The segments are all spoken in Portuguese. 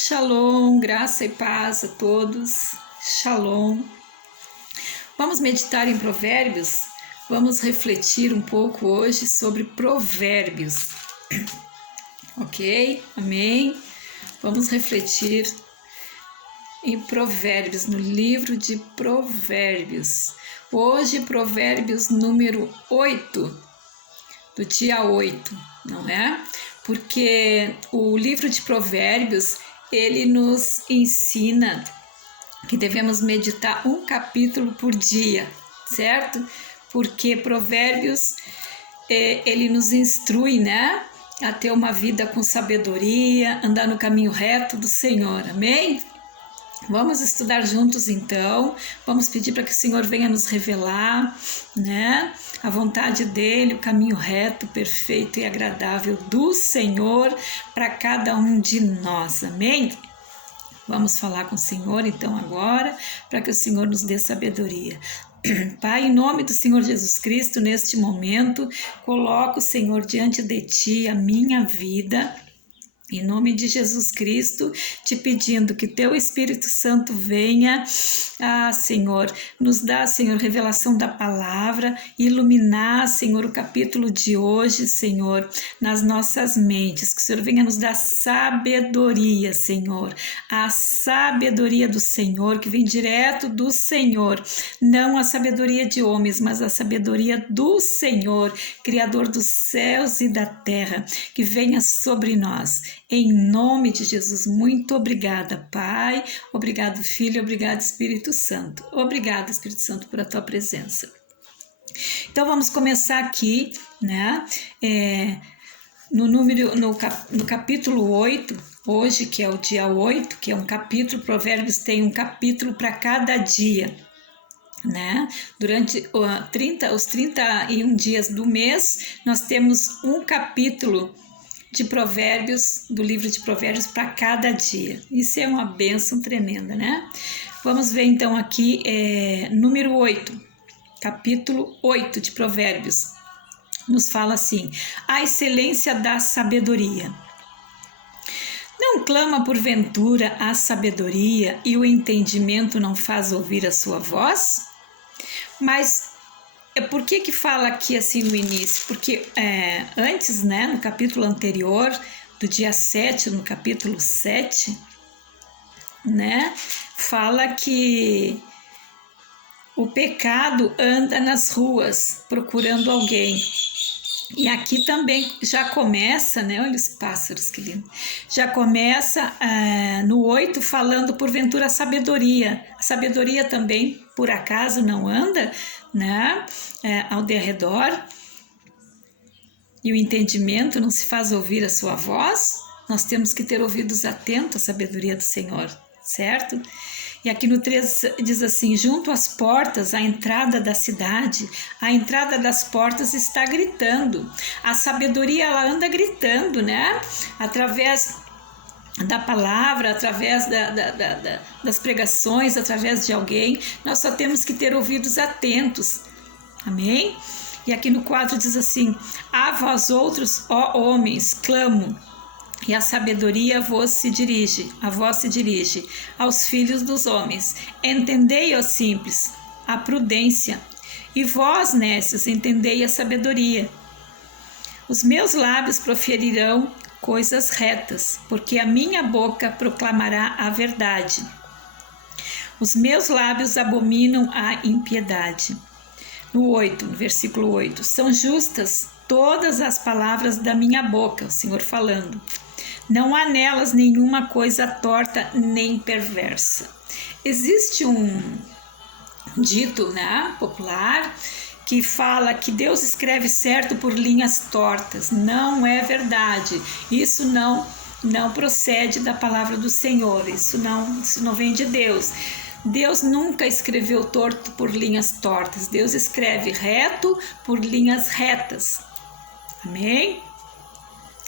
Shalom, graça e paz a todos. Shalom. Vamos meditar em Provérbios? Vamos refletir um pouco hoje sobre Provérbios. Ok? Amém? Vamos refletir em Provérbios, no livro de Provérbios. Hoje, Provérbios número 8, do dia 8, não é? Porque o livro de Provérbios, ele nos ensina que devemos meditar um capítulo por dia, certo? Porque Provérbios, ele nos instrui, né? A ter uma vida com sabedoria, andar no caminho reto do Senhor, amém? Vamos estudar juntos então, vamos pedir para que o Senhor venha nos revelar, né, a vontade dele, o caminho reto, perfeito e agradável do Senhor para cada um de nós, amém? Vamos falar com o Senhor então agora, para que o Senhor nos dê sabedoria. Pai, em nome do Senhor Jesus Cristo, neste momento, coloco, Senhor, diante de Ti a minha vida, em nome de Jesus Cristo, te pedindo que Teu Espírito Santo venha, Senhor, nos dá, Senhor, revelação da palavra, iluminar, Senhor, o capítulo de hoje, Senhor, nas nossas mentes, que o Senhor venha nos dar sabedoria, Senhor, a sabedoria do Senhor, que vem direto do Senhor, não a sabedoria de homens, mas a sabedoria do Senhor, Criador dos céus e da terra, que venha sobre nós. Em nome de Jesus, muito obrigada, Pai, obrigado, Filho, obrigado, Espírito Santo. Obrigado, Espírito Santo, por a tua presença. Então, vamos começar aqui, né, no capítulo 8, hoje, que é o dia 8, que é um capítulo, Provérbios tem um capítulo para cada dia, né? Durante os 31 dias do mês, nós temos um capítulo de Provérbios, do livro de Provérbios para cada dia. Isso é uma bênção tremenda, né? Vamos ver então aqui, número 8, capítulo 8 de Provérbios. Nos fala assim: a excelência da sabedoria. Não clama porventura a sabedoria e o entendimento não faz ouvir a sua voz? Mas por que fala aqui assim no início? Porque antes, né, no capítulo anterior, do dia 7, no capítulo 7, né, fala que o pecado anda nas ruas procurando alguém. E aqui também já começa, né, olha os pássaros que lindo, já começa no 8 falando porventura a sabedoria. A sabedoria também, por acaso, não anda, né, ao derredor, e o entendimento não se faz ouvir a sua voz. Nós temos que ter ouvidos atentos à sabedoria do Senhor, certo? E aqui no 3 diz assim: junto às portas, a entrada da cidade, a entrada das portas está gritando. A sabedoria, ela anda gritando, né? Através da palavra, através das pregações, através de alguém. Nós só temos que ter ouvidos atentos. Amém? E aqui no 4 diz assim: a vós outros, ó homens, clamo, e a sabedoria a vós se dirige aos filhos dos homens. Entendei, ó simples, a prudência, e vós, nécios, entendei a sabedoria. Os meus lábios proferirão coisas retas, porque a minha boca proclamará a verdade. Os meus lábios abominam a impiedade. No 8, no versículo 8, são justas todas as palavras da minha boca, o Senhor falando. Não há nelas nenhuma coisa torta nem perversa. Existe um dito, né, popular, que fala que Deus escreve certo por linhas tortas. Não é verdade. Isso não procede da palavra do Senhor. Isso não vem de Deus. Deus nunca escreveu torto por linhas tortas. Deus escreve reto por linhas retas. Amém?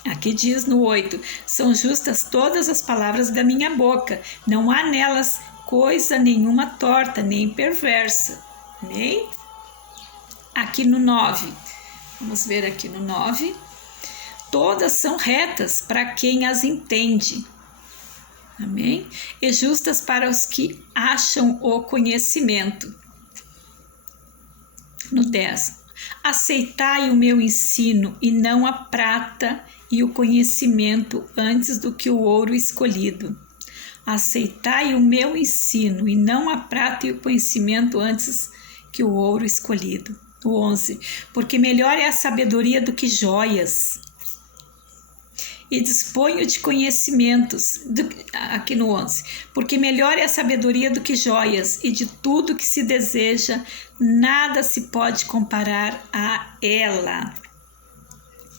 Aqui diz no 8, são justas todas as palavras da minha boca, não há nelas coisa nenhuma torta, nem perversa. Amém? Aqui no 9, vamos ver aqui no 9, todas são retas para quem as entende. Amém? E justas para os que acham o conhecimento. No 10. Aceitai o meu ensino e não a prata e o conhecimento antes do que o ouro escolhido. Aceitai o meu ensino e não a prata e o conhecimento antes que o ouro escolhido. O 11. Porque melhor é a sabedoria do que joias. E disponho de conhecimentos, aqui no 11, porque melhor é a sabedoria do que joias, e de tudo que se deseja, nada se pode comparar a ela.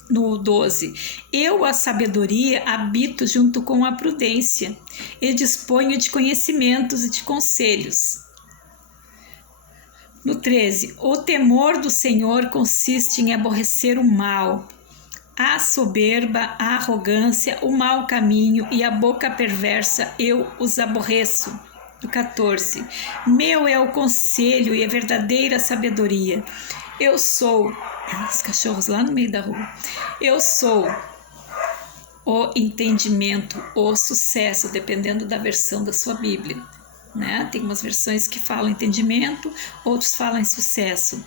No 12, eu, a sabedoria, habito junto com a prudência, e disponho de conhecimentos e de conselhos. No 13, o temor do Senhor consiste em aborrecer o mal, a soberba, a arrogância, o mau caminho e a boca perversa eu os aborreço. No 14, meu é o conselho e a verdadeira sabedoria. Eu sou, os cachorros lá no meio da rua, eu sou o entendimento, o sucesso, dependendo da versão da sua Bíblia, né? Tem umas versões que falam entendimento, outros falam em sucesso.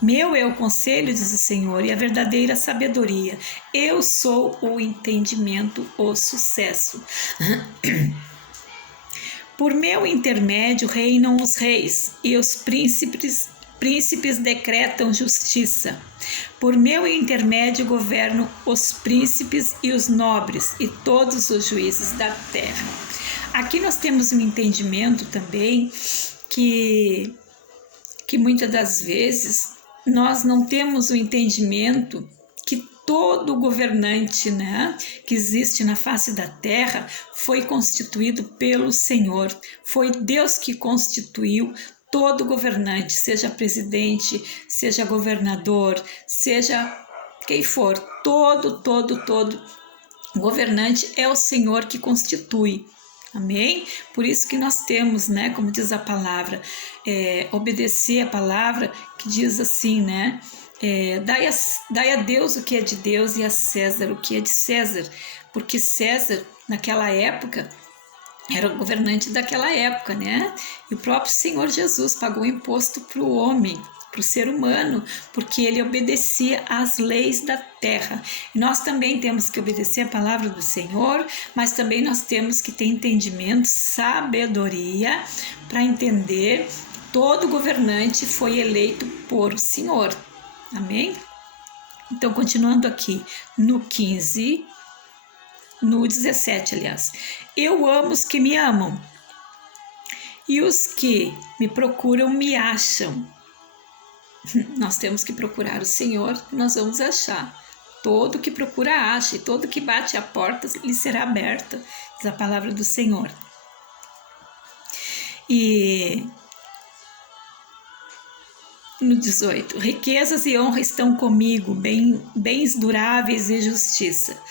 Meu é o conselho, diz o Senhor, e a verdadeira sabedoria. Eu sou o entendimento, o sucesso. Por meu intermédio reinam os reis, e os príncipes decretam justiça. Por meu intermédio governam os príncipes e os nobres, e todos os juízes da terra. Aqui nós temos um entendimento também que muitas das vezes nós não temos o entendimento que todo governante, né, que existe na face da terra foi constituído pelo Senhor. Foi Deus que constituiu todo governante, seja presidente, seja governador, seja quem for, todo governante é o Senhor que constitui. Amém? Por isso que nós temos, né, como diz a palavra, obedecer a palavra que diz assim, né, dai a Deus o que é de Deus e a César o que é de César, porque César, naquela época, era o governante daquela época, né? E o próprio Senhor Jesus pagou imposto para o homem, para o ser humano, porque ele obedecia às leis da terra. E nós também temos que obedecer a palavra do Senhor, mas também nós temos que ter entendimento, sabedoria, para entender que todo governante foi eleito por o Senhor. Amém? Então, continuando aqui, no 15... No 17, aliás. Eu amo os que me amam, e os que me procuram me acham. Nós temos que procurar o Senhor, nós vamos achar. Todo que procura acha, e todo que bate a porta lhe será aberta, diz a palavra do Senhor. E no 18, riquezas e honra estão comigo, bens duráveis e justiça.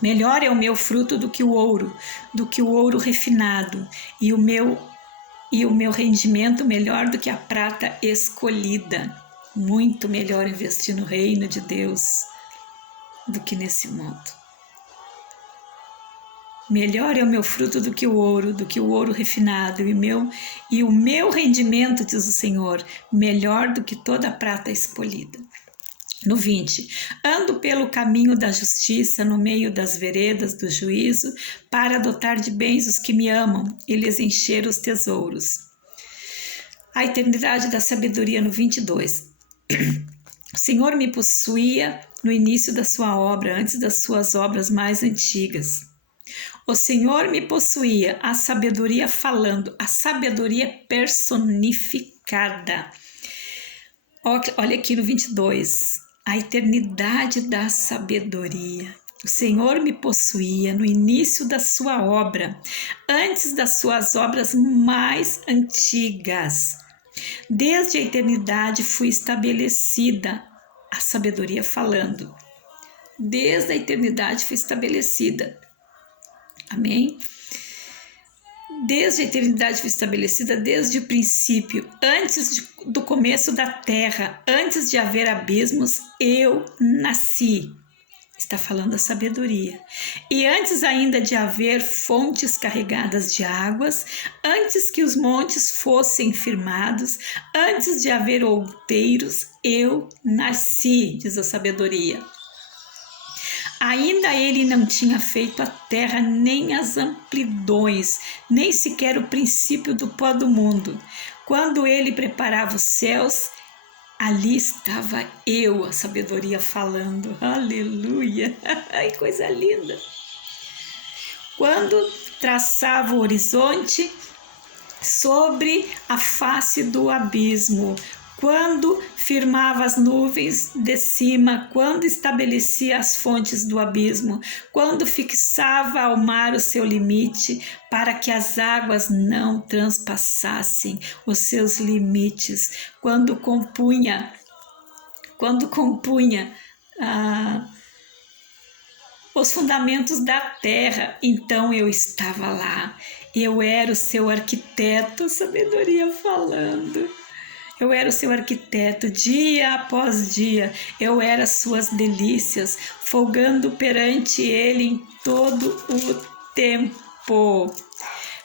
Melhor é o meu fruto do que o ouro refinado, e o meu rendimento melhor do que a prata escolhida. Muito melhor investir no reino de Deus do que nesse mundo. Melhor é o meu fruto do que o ouro refinado, e o meu rendimento, diz o Senhor, melhor do que toda a prata escolhida. No 20, ando pelo caminho da justiça, no meio das veredas do juízo, para dotar de bens os que me amam e lhes encher os tesouros. A eternidade da sabedoria no 22. O Senhor me possuía no início da sua obra, antes das suas obras mais antigas. O Senhor me possuía, a sabedoria falando, a sabedoria personificada. Olha aqui no 22. A eternidade da sabedoria. O Senhor me possuía no início da sua obra, antes das suas obras mais antigas. Desde a eternidade fui estabelecida, a sabedoria falando. Desde a eternidade fui estabelecida. Amém? Desde a eternidade foi estabelecida, desde o princípio, antes do começo da terra, antes de haver abismos, eu nasci. Está falando a sabedoria. E antes ainda de haver fontes carregadas de águas, antes que os montes fossem firmados, antes de haver outeiros, eu nasci, diz a sabedoria. Ainda ele não tinha feito a terra, nem as amplidões, nem sequer o princípio do pó do mundo. Quando ele preparava os céus, ali estava eu, a sabedoria falando. Aleluia! Ai, coisa linda! Quando traçava o horizonte sobre a face do abismo, quando firmava as nuvens de cima, quando estabelecia as fontes do abismo, quando fixava ao mar o seu limite, para que as águas não transpassassem os seus limites, quando compunha os fundamentos da terra, então eu estava lá. Eu era o seu arquiteto, sabedoria falando. Eu era o seu arquiteto, dia após dia, eu era suas delícias, folgando perante ele em todo o tempo,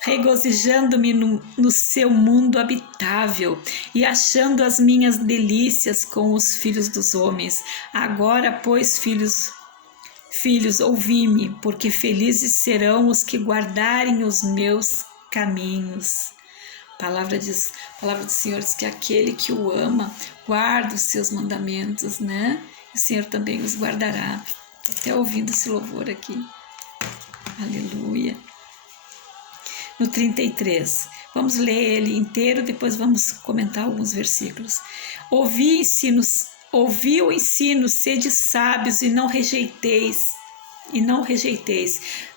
regozijando-me no seu mundo habitável e achando as minhas delícias com os filhos dos homens. Agora, pois, filhos, ouvi-me, porque felizes serão os que guardarem os meus caminhos. A palavra do Senhor diz que aquele que o ama guarda os seus mandamentos, né? O Senhor também os guardará. Estou até ouvindo esse louvor aqui. Aleluia. No 33, vamos ler ele inteiro, depois vamos comentar alguns versículos. Ouvi o ensino, sede sábios e não rejeiteis.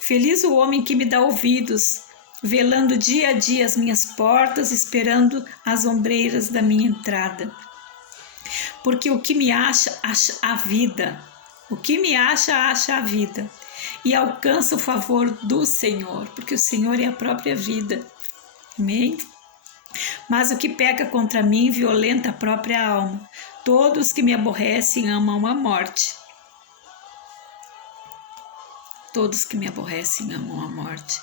Feliz o homem que me dá ouvidos, velando dia a dia as minhas portas, esperando as ombreiras da minha entrada. Porque o que me acha a vida. O que me acha a vida. E alcança o favor do Senhor, porque o Senhor é a própria vida. Amém? Mas o que peca contra mim violenta a própria alma. Todos que me aborrecem amam a morte. Todos que me aborrecem amam a morte.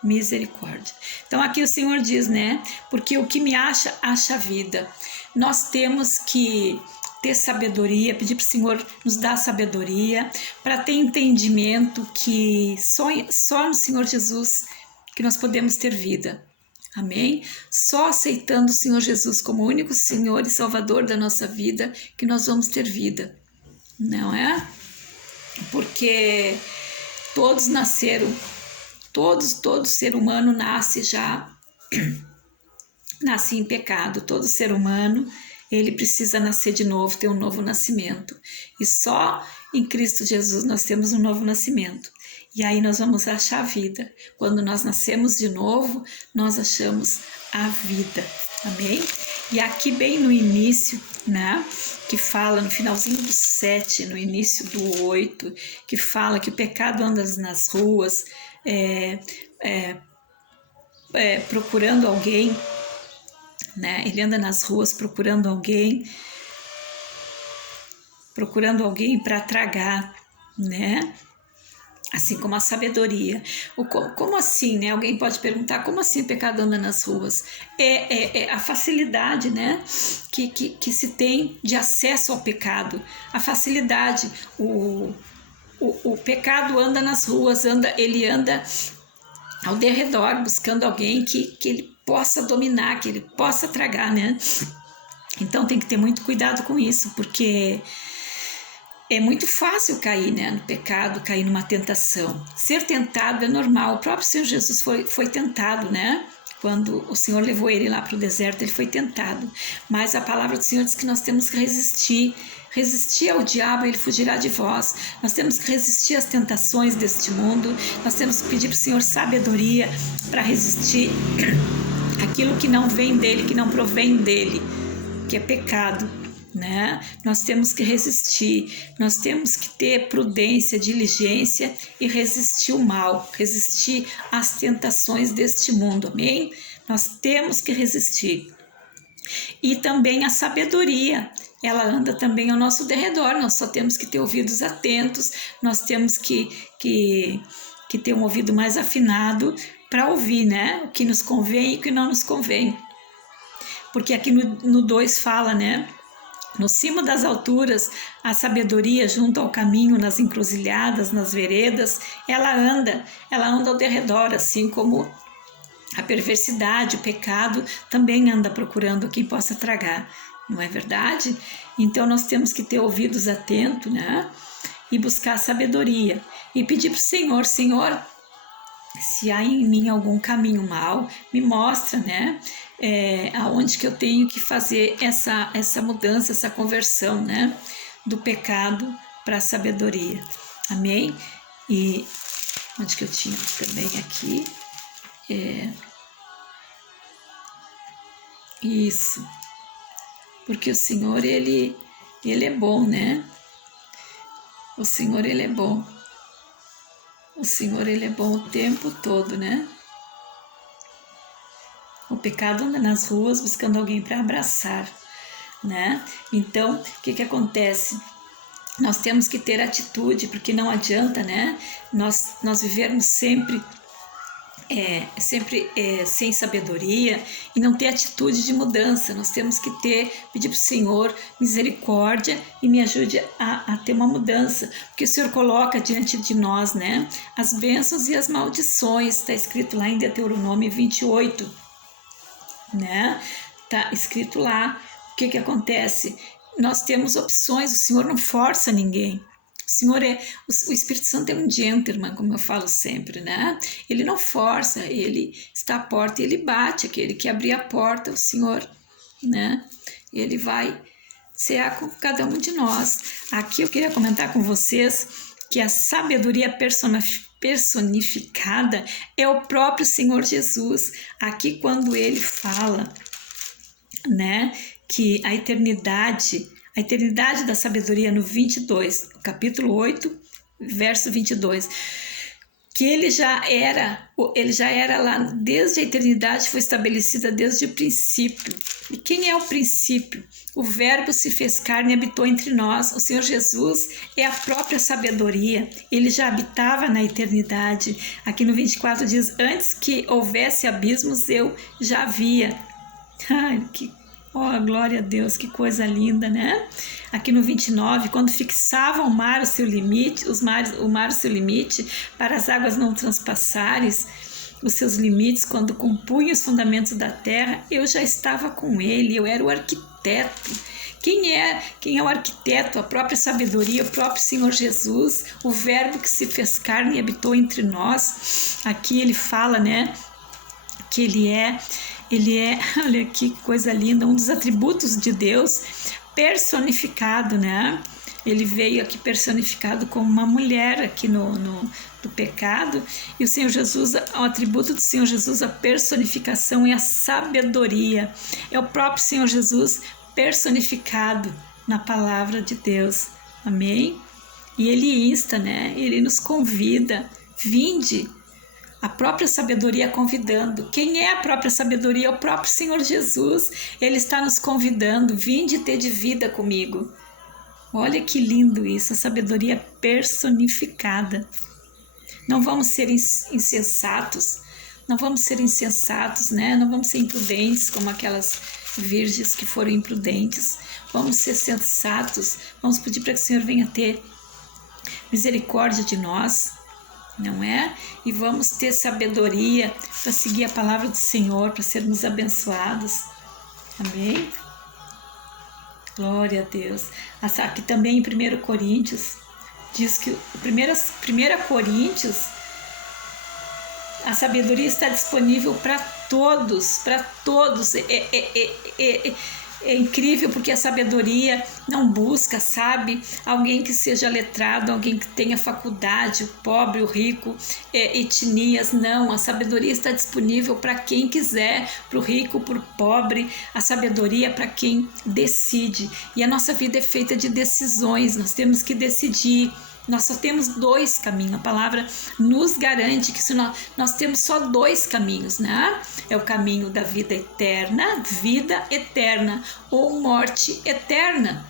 Misericórdia. Então aqui o Senhor diz, né? Porque o que me acha a vida. Nós temos que ter sabedoria, pedir para o Senhor nos dar sabedoria, para ter entendimento que só no Senhor Jesus que nós podemos ter vida. Amém? Só aceitando o Senhor Jesus como o único Senhor e Salvador da nossa vida que nós vamos ter vida. Não é? Porque todos nasceram, todo ser humano nasce em pecado. Todo ser humano, ele precisa nascer de novo, ter um novo nascimento. E só em Cristo Jesus nós temos um novo nascimento. E aí nós vamos achar a vida. Quando nós nascemos de novo, nós achamos a vida. Amém? E aqui bem no início, né, que fala no finalzinho do 7, no início do 8, que fala que o pecado anda nas ruas, procurando alguém, né? Ele anda nas ruas procurando alguém para tragar, né? Assim como a sabedoria. Como assim, né? Alguém pode perguntar, como assim o pecado anda nas ruas? É a facilidade, né? Que se tem de acesso ao pecado. A facilidade. O pecado anda nas ruas, ele anda ao derredor, buscando alguém que ele possa dominar, que ele possa tragar, né? Então tem que ter muito cuidado com isso, porque é muito fácil cair, né, no pecado, cair numa tentação. Ser tentado é normal. O próprio Senhor Jesus foi tentado, né? Quando o Senhor levou ele lá para o deserto, ele foi tentado. Mas a palavra do Senhor diz que nós temos que resistir ao diabo, ele fugirá de vós. Nós temos que resistir às tentações deste mundo. Nós temos que pedir para o Senhor sabedoria para resistir aquilo que não vem dele, que não provém dele, que é pecado, né? Nós temos que resistir, nós temos que ter prudência, diligência e resistir o mal, resistir às tentações deste mundo, amém? Nós temos que resistir. E também a sabedoria, ela anda também ao nosso derredor. Nós só temos que ter ouvidos atentos, nós temos que ter um ouvido mais afinado para ouvir, né? O que nos convém e o que não nos convém. Porque aqui no 2 fala, né? No cimo das alturas, a sabedoria junto ao caminho, nas encruzilhadas, nas veredas, ela anda ao derredor, assim como a perversidade, o pecado, também anda procurando quem possa tragar, não é verdade? Então nós temos que ter ouvidos atentos, né? E buscar sabedoria. E pedir para o Senhor, Senhor, se há em mim algum caminho mau, me mostra, né? Aonde que eu tenho que fazer essa mudança, essa conversão, né? Do pecado para a sabedoria. Amém? E onde que eu tinha também aqui? Isso. Porque o Senhor, ele é bom, né? O Senhor, ele é bom. O Senhor, ele é bom o tempo todo, né? O pecado anda nas ruas buscando alguém para abraçar, né? Então, o que acontece? Nós temos que ter atitude, porque não adianta, né? Nós vivermos sempre sem sabedoria e não ter atitude de mudança. Nós temos que pedir para o Senhor misericórdia e me ajude a ter uma mudança, porque o Senhor coloca diante de nós, né, as bênçãos e as maldições. Está escrito lá em Deuteronômio 28, né? Está escrito lá. O que acontece? Nós temos opções, o Senhor não força ninguém. O Espírito Santo é um gentleman, como eu falo sempre, né? Ele não força, ele está à porta e ele bate. Aquele que abrir a porta, o Senhor, né? Ele vai cear com cada um de nós. Aqui eu queria comentar com vocês que a sabedoria personificada é o próprio Senhor Jesus. Aqui quando ele fala, né, que a eternidade da sabedoria no 22, capítulo 8, verso 22, que ele já era lá desde a eternidade, foi estabelecida desde o princípio. E quem é o princípio? O Verbo se fez carne e habitou entre nós. O Senhor Jesus é a própria sabedoria. Ele já habitava na eternidade. Aqui no 24 diz, antes que houvesse abismos, eu já havia. Ai, glória a Deus, que coisa linda, né? Aqui no 29, quando fixava o mar o seu limite, o mar o seu limite, para as águas não transpassarem os seus limites, quando compunha os fundamentos da terra, eu já estava com ele, eu era o arquiteto. Quem é o arquiteto? A própria sabedoria, o próprio Senhor Jesus, o Verbo que se fez carne e habitou entre nós. Aqui ele fala, né, que ele é, olha que coisa linda, um dos atributos de Deus personificado, né? Ele veio aqui personificado como uma mulher aqui no pecado, e o Senhor Jesus, o atributo do Senhor Jesus, a personificação é a sabedoria, é o próprio Senhor Jesus personificado na palavra de Deus, amém? E ele insta, né? Ele nos convida, vinde. A própria sabedoria convidando. Quem é a própria sabedoria? É o próprio Senhor Jesus. Ele está nos convidando. Vinde ter de vida comigo. Olha que lindo isso, a sabedoria personificada. Não vamos ser insensatos. Não vamos ser insensatos, né? Não vamos ser imprudentes como aquelas virgens que foram imprudentes. Vamos ser sensatos. Vamos pedir para que o Senhor venha ter misericórdia de nós. Não é? E vamos ter sabedoria para seguir a palavra do Senhor, para sermos abençoados. Amém? Glória a Deus. Aqui também em 1 Coríntios, diz que 1 Coríntios, a sabedoria está disponível para todos, para todos. É incrível porque a sabedoria não busca, sabe, alguém que seja letrado, alguém que tenha faculdade, o pobre, o rico, etnias, não. A sabedoria está disponível para quem quiser, para o rico, para o pobre. A sabedoria é para quem decide. E a nossa vida é feita de decisões, nós temos que decidir, Nós só temos 2 caminhos. A palavra nos garante que nós temos só 2 caminhos, né? É o caminho da vida eterna ou morte eterna.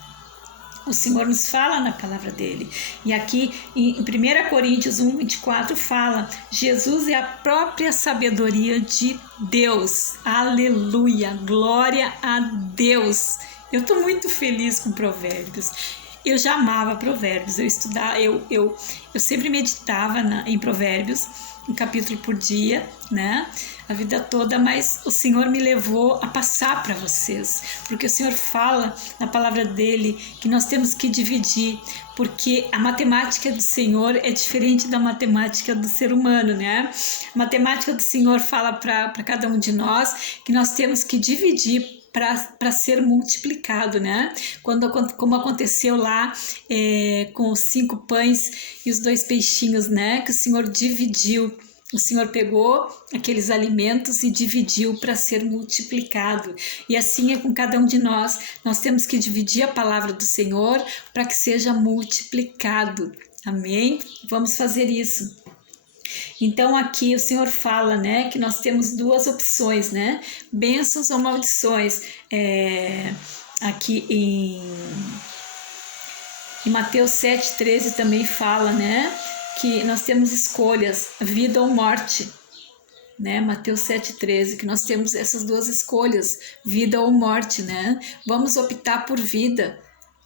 O Senhor nos fala na palavra dele. E aqui em 1 Coríntios 1:24 fala: Jesus é a própria sabedoria de Deus. Aleluia! Glória a Deus! Eu estou muito feliz com Provérbios. Eu já amava Provérbios. Eu sempre meditava em Provérbios, um capítulo por dia, né? A vida toda, mas o Senhor me levou a passar para vocês, porque o Senhor fala na palavra dele que nós temos que dividir, porque a matemática do Senhor é diferente da matemática do ser humano, né? A matemática do Senhor fala para cada um de nós que nós temos que dividir para ser multiplicado, né? Como aconteceu lá com os 5 pães e os 2 peixinhos, né? Que o Senhor dividiu. O Senhor pegou aqueles alimentos e dividiu para ser multiplicado. E assim é com cada um de nós. Nós temos que dividir a palavra do Senhor para que seja multiplicado. Amém? Vamos fazer isso. Então aqui o Senhor fala, né, que nós temos 2 opções, né? Bênçãos ou maldições. Aqui em Mateus 7:13 também fala, né, que nós temos escolhas, vida ou morte, né? Mateus 7:13, que nós temos essas 2 escolhas, vida ou morte, né? Vamos optar por vida,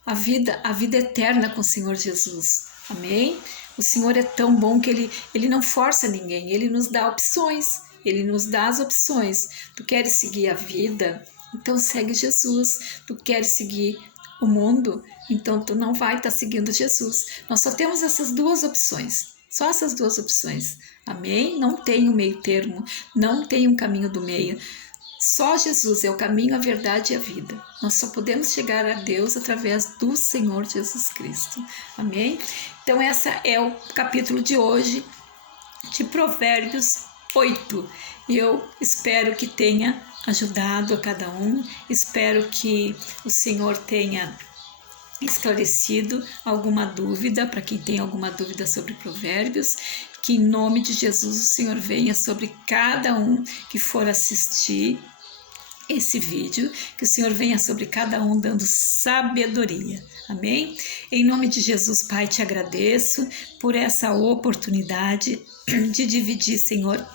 a vida eterna com o Senhor Jesus. Amém? O Senhor é tão bom que ele não força ninguém, ele nos dá opções, ele nos dá as opções. Tu queres seguir a vida? Então segue Jesus. Tu queres seguir o mundo? Então tu não vai estar seguindo Jesus. Nós só temos essas 2 opções, só essas 2 opções. Amém? Não tem um meio termo, não tem um caminho do meio. Só Jesus é o caminho, a verdade e a vida. Nós só podemos chegar a Deus através do Senhor Jesus Cristo. Amém? Então esse é o capítulo de hoje de Provérbios 8. Eu espero que tenha ajudado a cada um. Espero que o Senhor tenha esclarecido alguma dúvida, para quem tem alguma dúvida sobre Provérbios. Que em nome de Jesus o Senhor venha sobre cada um que for assistir esse vídeo, que o Senhor venha sobre cada um dando sabedoria. Amém? Em nome de Jesus, Pai, te agradeço por essa oportunidade de dividir, Senhor,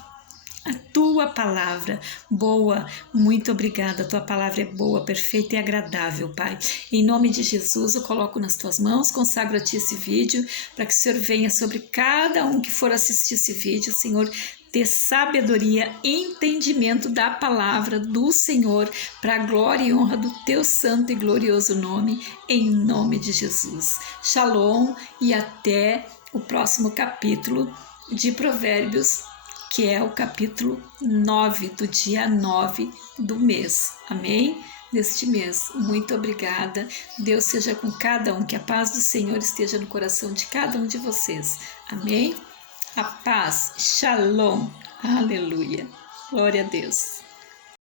a tua palavra boa. Muito obrigada, a tua palavra é boa, perfeita e agradável, Pai. Em nome de Jesus, eu coloco nas tuas mãos, consagro a ti esse vídeo, para que o Senhor venha sobre cada um que for assistir esse vídeo, Senhor, ter sabedoria, entendimento da palavra do Senhor, para a glória e honra do teu santo e glorioso nome, em nome de Jesus. Shalom e até o próximo capítulo de Provérbios, que é o capítulo 9, do dia 9 do mês. Amém? Deste mês. Muito obrigada. Deus seja com cada um, que a paz do Senhor esteja no coração de cada um de vocês. Amém? A paz, shalom, aleluia, glória a Deus.